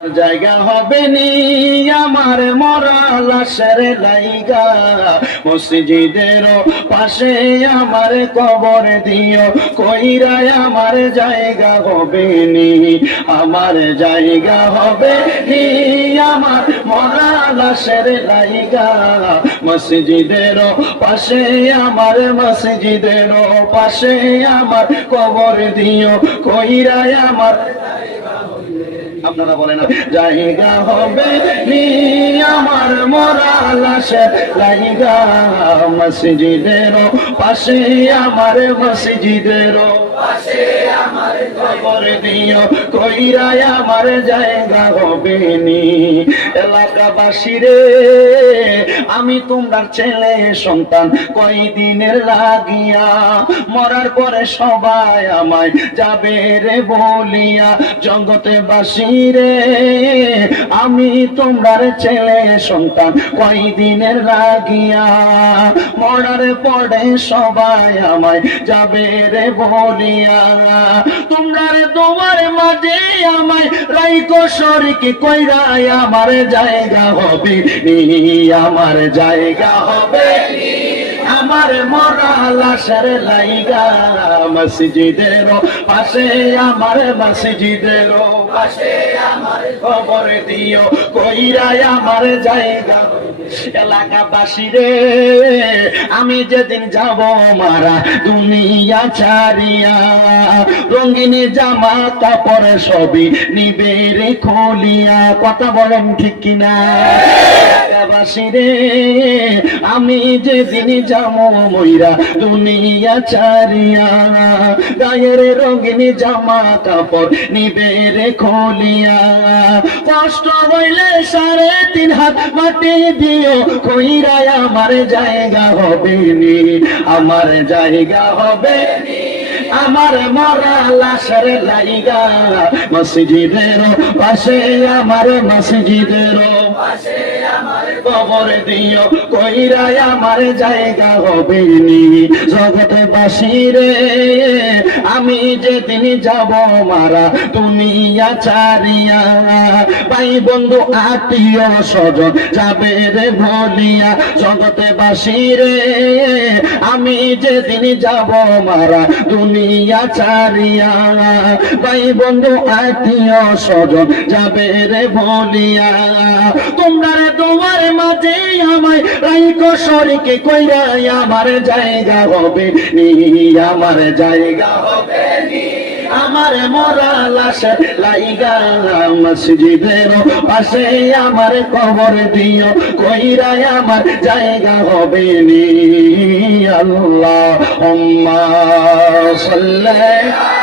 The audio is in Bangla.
জায়গা হবে নি আমার মরা লাশের লাইগা, মসজিদের পাশে আমার কবর দিও, কইরাই আমার জায়গা হবে নি, আমার জায়গা হবে নি আমার মরা লাশের লাইগা, মসজিদের পাশে আমার, মসজিদের পাশে আমার কবর দিও, কইরাই আমার, আপনারা বলেন জায়গা হবে নি আমার মরা লাশের লাইগা, মসজিদের পাশে আমার, মসজিদের পাশে আমার কবর দিও, কইরাই আমার জায়গা হবে নি। এলাকাবাসী রে, আমি তোমার ছেলে সন্তান কয়দিনের লাগিয়া, মরার পরে সবাই আমায় যাবে রে বলিয়া, জগতে বাসী রে আমি তোমার ছেলে সন্তান কয়দিনের লাগিয়া, মরার পরে সবাই আমায় যাবে রে বলিয়া, তোমার তোমার মাঝে আমায় রাইকো শরীকে কইরাই আমার জায়গা হবে নি, আমার জায়গা হবে নি আমার মরা লাশের লাইগা, মসজিদের পাশে আমার, মসজিদের পাশে আমার কবর দিও, কইরাই আমার জায়গা। এলাকাবাসী রে, আমি যেদিন যাব মারা দুনিয়া ছাড়িয়া, রঙিন জামা কাপড় সবই নিবে রে খুলিয়া, কথা বলেন ঠিক কিনা? এলাকাবাসী রে, আমি যেদিন যাব মইরা দুনিয়া ছাড়িয়া, গায়ের রঙিন জামা কাপড় নিবে রে খুলিয়া, কষ্ট হইলে 3.5 হাত মাটি দিও, কইরাই আমার জায়গা হবে নি, আমার জায়গা হবে নি আমার মরা লাশের লাইগা, মসজিদের পাশে আমার, মসজিদের পাশে আমার কবর দিও, কইরাই আমার জায়গা হবে নি। জগৎবাসী রে, আমি যেদিন যাব মারা দুনিয়া ছাড়িয়া, ভাই বন্ধু আত্মীয় স্বজন যাবে রে ভুলিয়া, জগৎবাসী রে, আমি যেদিন যাব মারা দুনিয়া ছাড়িয়া, ভাই বন্ধু আত্মীয় স্বজন যাবে রে ভুলিয়া, তোমরা তোমার মাঝে আমায় রাইকো শরীকে কইরাই আমার জায়গা হবে নি, আমার জায়গা হবে নি আমার মরা লাশের লাইগা, মসজিদের পাশে আমার কবর দিও, কইরাই আমার জায়গা হবে নি। আল্লাহুম্মা সাল্লি